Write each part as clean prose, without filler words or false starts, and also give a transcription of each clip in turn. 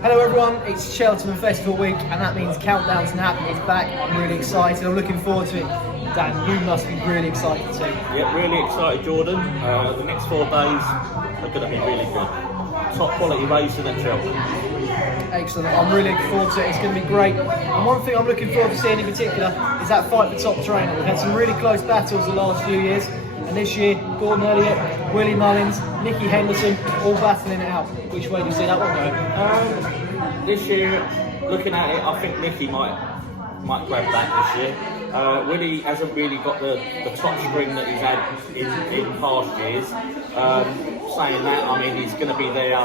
Hello everyone, it's Cheltenham Festival week and that means Countdown to Nap is back. I'm really excited, I'm looking forward to it. Dan, you must be really excited too. Yeah, really excited, Jordan. The next 4 days are going to be really good. Top quality racing at Cheltenham. Excellent, I'm really looking forward to it, it's going to be great. And one thing I'm looking forward to seeing in particular is that fight for top trainer. We've had some really close battles the last few years, and this year, Gordon Elliott, Willie Mullins, Nicky Henderson, all battling it out. Which way do you see that one going? This year, looking at it, I think Nicky might grab that this year. Willie hasn't really got the top string that he's had in past years. Saying that, I mean, he's going to be there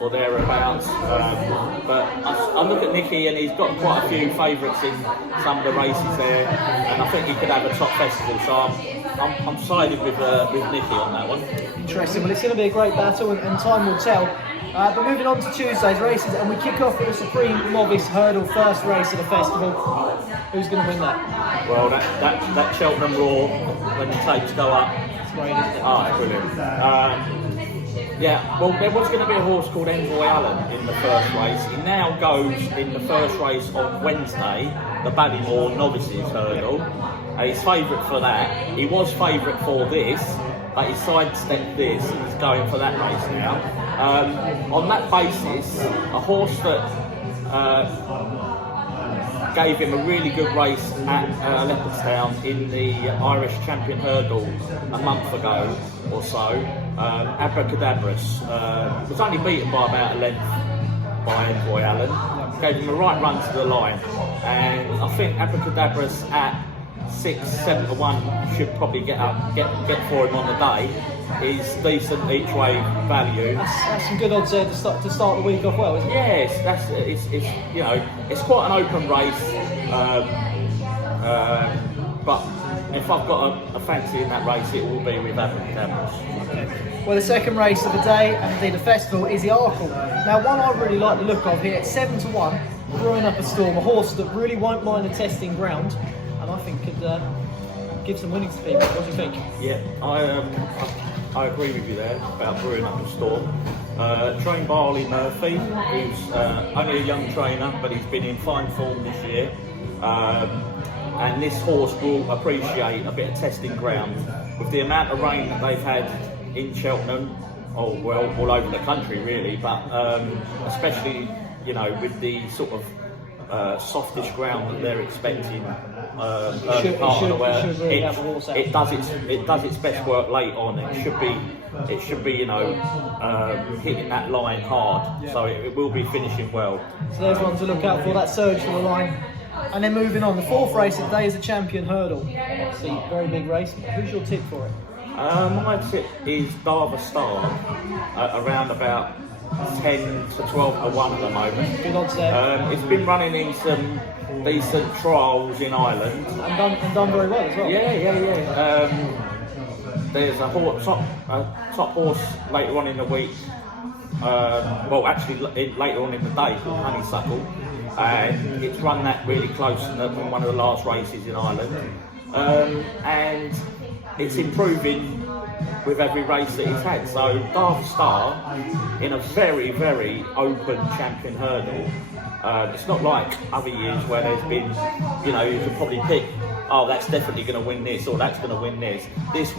or thereabouts. But I look at Nicky and he's got quite a few favourites in some of the races there, and I think he could have a top festival. So I'm sided with Nicky on that one. Interesting. Well, it's going to be a great battle, and time will tell. But moving on to Tuesday's races, and we kick off with the Supreme Novice Hurdle first race of the festival. Who's going to win that? Well, that Cheltenham Roar when the tapes go up. It's great, isn't it? Oh, brilliant. Yeah, well, there was going to be a horse called Envoy Allen in the first race. He now goes in the first race on Wednesday, the Ballymore Novices Hurdle. He's favourite for that. He was favourite for this, but he sidestepped this and he's going for that race now. On that basis, a horse that gave him a really good race at Leopardstown in the Irish Champion Hurdle a month ago or so, Abracadabras, was only beaten by about a length by Envoy Allen. Gave him a right run to the line, and I think Abracadabras at 6-7 to 1 should probably get for him on the day. Is decent each way value. That's some good odds there to start the week off well, isn't it? Yes, it's you know, it's quite an open race. But if I've got a fancy in that race, it will be with Abracadabras. Okay. Well, the second race of the day and indeed the festival is the Arkle. Now, one I really like the look of here at 7 to 1, Brewing Up a Storm, a horse that really won't mind the testing ground, and I think could give some winnings to people. What do you think? Yeah, I agree with you there about Brewing Up a Storm. Trained by Ollie Murphy, who's only a young trainer, but he's been in fine form this year. And this horse will appreciate a bit of testing ground. With the amount of rain that they've had in Cheltenham, all over the country really, but especially, you know, with the sort of softish ground that they're expecting it does its best work late on. It should be you know, hitting that line hard. Yeah. So it will be finishing well. So there's one to look out for, that surge to the line. And then moving on, the fourth race of the day is the Champion Hurdle. Obviously, very big race. Who's your tip for it? My tip is Darva Star, around about 10 to 12 to 1 at the moment. Good odds there. It's been running in some decent trials in Ireland. And done very well as well. Yeah. There's a top horse later on in the week, later on in the day, called Honeysuckle. And it's run that really close in one of the last races in Ireland. And it's improving with every race that he's had. So Darth Star in a very, very open champion hurdle. It's not like other years where there's been, you know, you could probably pick, oh, that's definitely going to win this or that's going to win this. This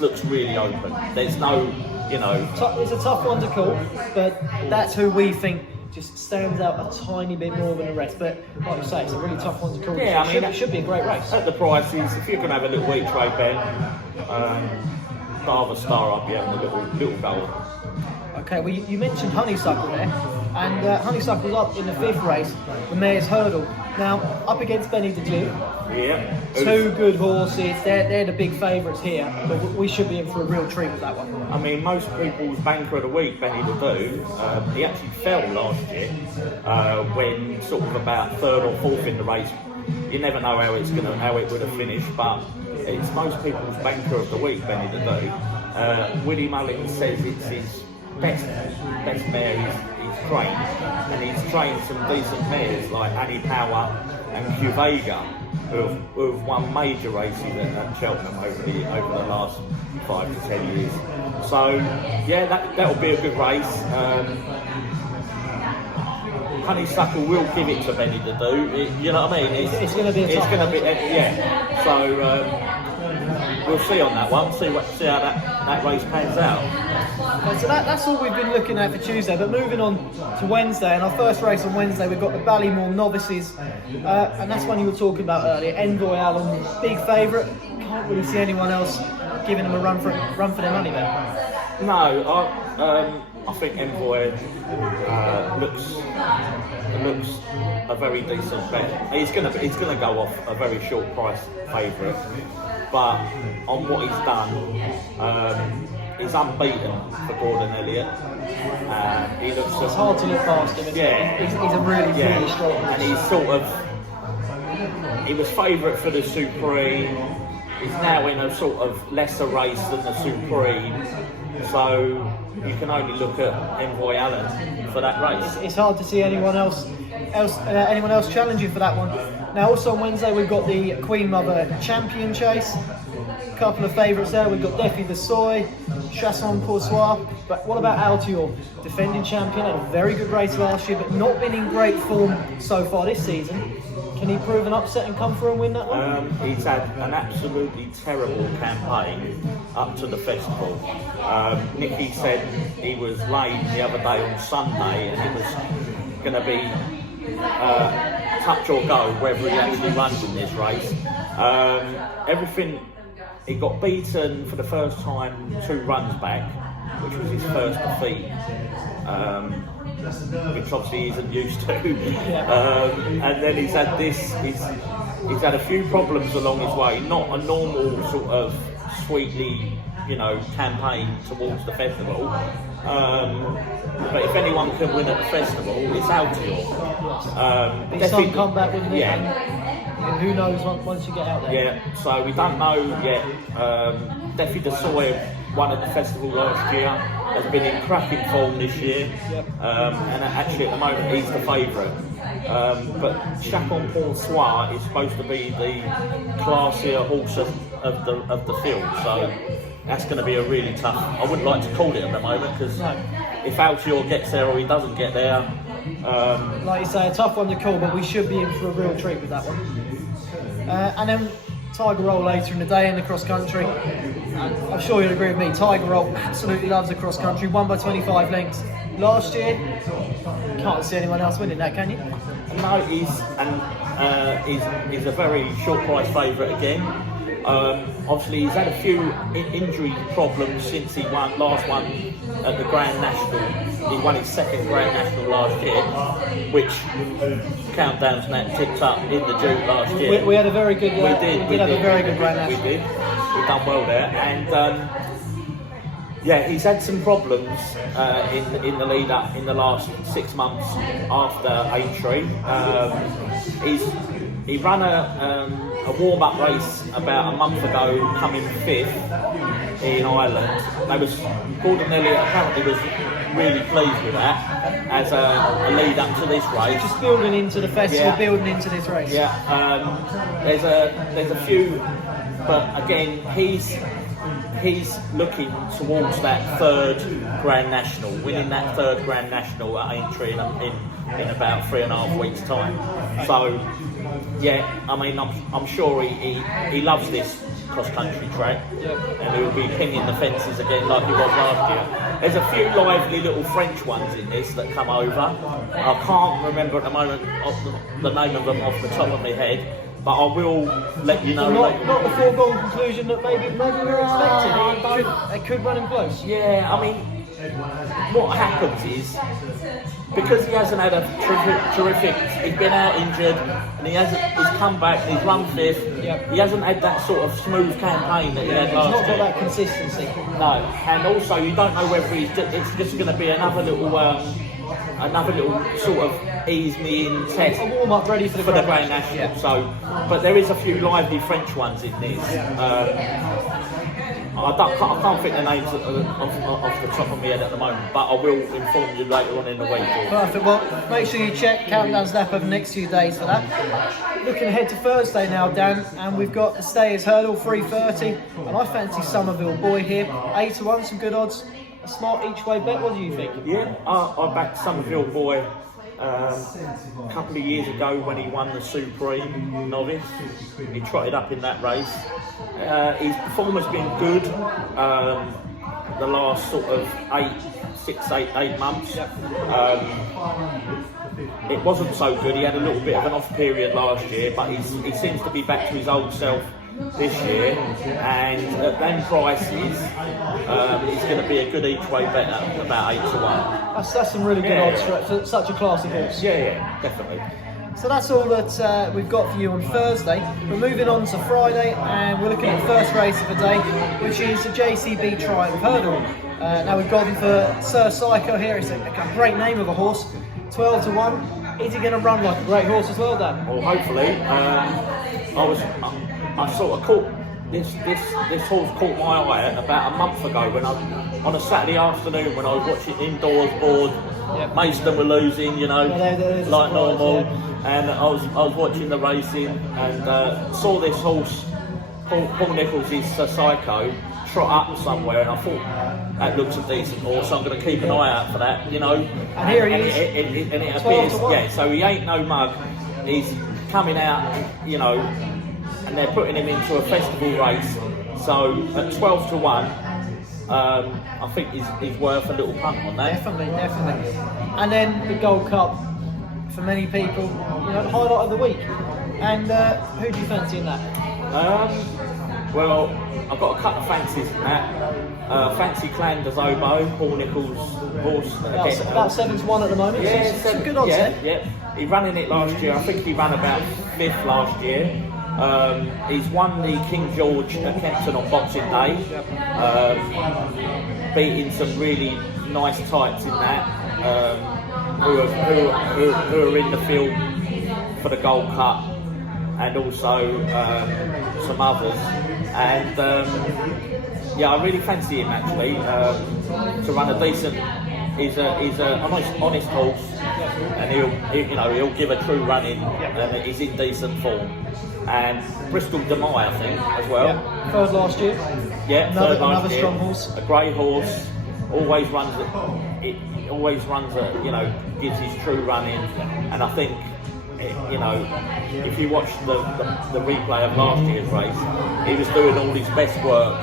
looks really open. There's no, you know... It's a tough one to call, but that's who we think just stands out a tiny bit more than the rest. But like you say, it's a really tough one to call. Yeah, I mean, it should be a great race. At the prices, if you're going to have a little week trade bet, Darva Star, I'd be having a little go. Okay, well you mentioned Honeysuckle there, and Honeysuckle's up in the fifth race, the Mayor's Hurdle. Now, up against Benny the Duke. Yeah. Two good horses, they're the big favourites here, but we should be in for a real treat with that one. I mean, most people's banker of the week, Benny the Duke, he actually fell last year when sort of about third or fourth in the race. You never know how it would have finished, but it's most people's banker of the week, Benny the Duke. Willie Mullins says it's his best mare he's trained, and he's trained some decent mares like Annie Power and Q Vega, who have won major races at Cheltenham over the last 5 to 10 years. So yeah, that'll be a good race. Honeysuckle will give it to Benny to do. You know what I mean? It's going to be a tough one. Yeah. So we'll see on that one. See how that race pans out. Right, so that's all we've been looking at for Tuesday. But moving on to Wednesday, and our first race on Wednesday, we've got the Ballymore Novices, and that's one you were talking about earlier. Envoy Allen, big favourite. Can't really see anyone else giving them a run for their money there. No, I think Envoy looks a very decent bet. He's gonna go off a very short price favourite, but on what he's done, he's unbeaten for Gordon Elliott. He looks. It's hard to look past him. Yeah, he's a really strong. And he was favourite for the Supreme. He's now in a sort of lesser race than the Supreme, so you can only look at Envoy Allen for that race. It's hard to see anyone else challenging for that one. Now, also on Wednesday, we've got the Queen Mother Champion Chase. A couple of favourites there. We've got Defi the Soy, Chasson Poursoir. But what about Altior? Defending champion, had a very good race last year, but not been in great form so far this season. Can he prove an upset and come through and win that one? He's had an absolutely terrible campaign up to the festival. Nicky said he was laid the other day on Sunday, and it was going to be touch or go whether he actually runs in this race. He got beaten for the first time 2 runs back, which was his first defeat. Which obviously he isn't used to. And then he's had he's had a few problems along his way, not a normal sort of sweetly, campaign towards the festival. But if anyone can win at the festival, it's Altior. Big some comeback, wouldn't it? Yeah. And who knows once you get out there? Yeah, so we don't know yet. Defi de Soy won at the festival last year, has been in cracking form this year, and actually at the moment he's the favourite. But Chacon Poursoir is supposed to be the classier horse of the field, so that's going to be a really tough. I wouldn't like to call it at the moment, because if Altior gets there or he doesn't get there, like you say, a tough one to call, but we should be in for a real treat with that one. And then Tiger Roll later in the day in the cross country. And I'm sure you'll agree with me, Tiger Roll absolutely loves the cross country, won by 25 lengths last year. Can't see anyone else winning that, can you? No, he's a very short price favourite again. Obviously he's had a few injury problems since he last won at the Grand National. He won his second Grand National last year, which countdowns and that tipped up in the Duke last year. We had a very good. We did have a very good Grand National. We did. We've done well there, and he's had some problems in the lead up in the last 6 months after Aintree. He ran a warm-up race about a month ago, coming 5th in Ireland. Gordon Elliott apparently was really pleased with that as a lead up to this race. Just building into the festival, building into this race. Yeah, there's a few, but again he's looking towards that 3rd Grand National, winning that 3rd Grand National at Aintree in about 3.5 weeks' time. So, I mean, I'm sure he loves this cross-country track, and he'll be pinging the fences again like he was last year. There's a few lively little French ones in this that come over. I can't remember at the moment the name of them off the top of my head, but I will let you know. Not the foregone conclusion that maybe we were expecting. They could run him close. Yeah, I mean, what happens is, because he hasn't had a terrific, he's been out injured, and he's come back and he's run 5th. He hasn't had that sort of smooth campaign that he had last year. He's not got that consistency. No, and also you don't know whether it's just going to be another little sort of ease me in test. A warm up ready for the Grand National. So, but there is a few lively French ones in this. I can't think the names off the top of my head at the moment, but I will inform you later on in the week. Perfect. Well, make sure you check Countdown Snap over the next few days for that. Looking ahead to Thursday now, Dan, and we've got the Stayers Hurdle 3:30, and I fancy Somerville Boy here, 8-1, some good odds. A smart each way bet. What do you think? Yeah, I backed Somerville Boy A couple of years ago when he won the Supreme Novice, he trotted up in that race. His performance has been good the last sort of 8 months. It wasn't so good. He had a little bit of an off period last year, but he seems to be back to his old self this year, and at them prices, he's going to be a good each way better, about 8 to 1. That's some really good odds for such a classy horse. Yeah, definitely. So that's all that we've got for you on Thursday. We're moving on to Friday, and we're looking at the first race of the day, which is the JCB Triumph Hurdle. Now we've gone for Sir Psycho here. It's a great name of a horse. 12 to 1. Is he going to run like a great horse as well, Dan? Well, hopefully. I sort of caught this horse caught my eye about a month ago when on a Saturday afternoon when I was watching indoors bored. Yep. Maidstone were losing, like normal, and I was watching the racing and saw this horse, Paul Nicholls' Sir Psycho, trot up somewhere, and I thought that looks a decent horse. So I'm going to keep an eye out for that, And here he is. And it appears, so he ain't no mug. He's coming out, and they're putting him into a festival race. So at 12 to 1, I think he's worth a little punt on that. Definitely. And then the Gold Cup, for many people, the highlight of the week. And who do you fancy in that? Well, I've got a couple of fancies in that. Fancy Clanders Oboe, Paul Nicholls' horse. About 7 to 1 at the moment. Yeah, some good odds there. Yeah. He ran in it last year. I think he ran about 5th last year. He's won the King George at Kempton on Boxing Day, beating some really nice types in that, who are in the field for the Gold Cup, and also some others. And I really fancy him actually to run a decent. He's a honest horse, and he'll give a true run in, and he's in decent form. And Bristol Demai, I think, as well. Yeah. Third last year. Yeah, another strong horse. A great horse. Always runs it. Always runs gives his true run in. And I think, if you watch the replay of last year's race, he was doing all his best work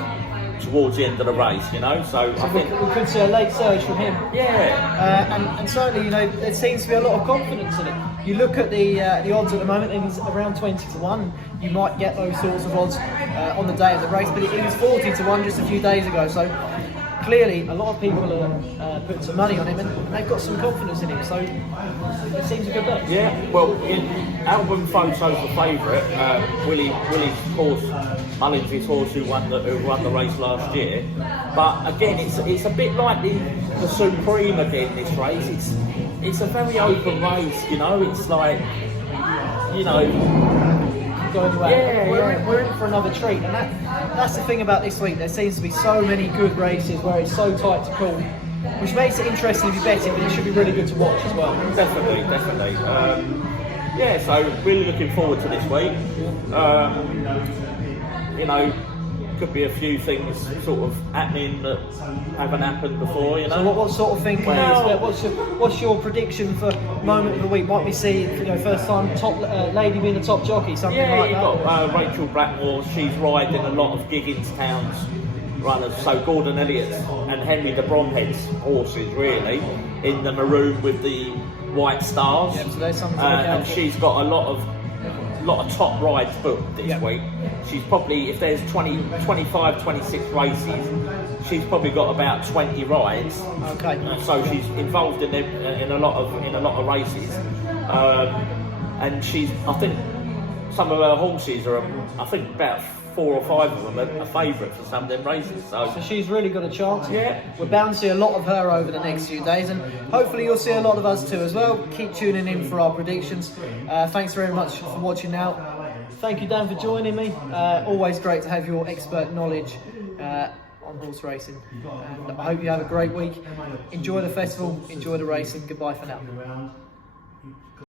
towards the end of the race, So I think we could see a late surge from him. Yeah. And certainly, there seems to be a lot of confidence in it. You look at the odds at the moment, and he's around 20 to 1. You might get those sorts of odds on the day of the race, but it was 40 to 1 just a few days ago. So clearly, a lot of people are putting some money on him, and they've got some confidence in him. So it seems a good bet. Yeah. Well, Album Photo's the favourite. Willie's horse, Mullins' horse, who won the race last year. But again, it's a bit like the Supreme again. This race, it's a very open race. It's like Going away. We're in for another treat, and that's the thing about this week. There seems to be so many good races where it's so tight to call, which makes it interesting if you're betting, but it should be really good to watch as well. Definitely. So really looking forward to this week. Could be a few things sort of happening that haven't happened before, So what sort of thing can we expect? What's your prediction for moment of the week? Might we see, first time top lady being the top jockey, something like that? Yeah, you've got Rachel Blackmore. She's riding a lot of Gigginstown's runners, so Gordon Elliott's and Henry de Bromhead's horses, really, in the maroon with the white stars. Yeah, so there's something to look out and for. she's got a lot of top rides booked this week. She's probably, if there's 25, 26 races, she's probably got about 20 rides. Okay. So she's involved in a lot of races, and I think some of her horses are, I think about 4 or 5 of them are favourite for some of them races. So she's really got a chance. Yeah. We're bound to see a lot of her over the next few days, and hopefully you'll see a lot of us too as well. Keep tuning in for our predictions. Thanks very much for watching now. Thank you, Dan, for joining me. Always great to have your expert knowledge on horse racing. And I hope you have a great week. Enjoy the festival, enjoy the racing. Goodbye for now.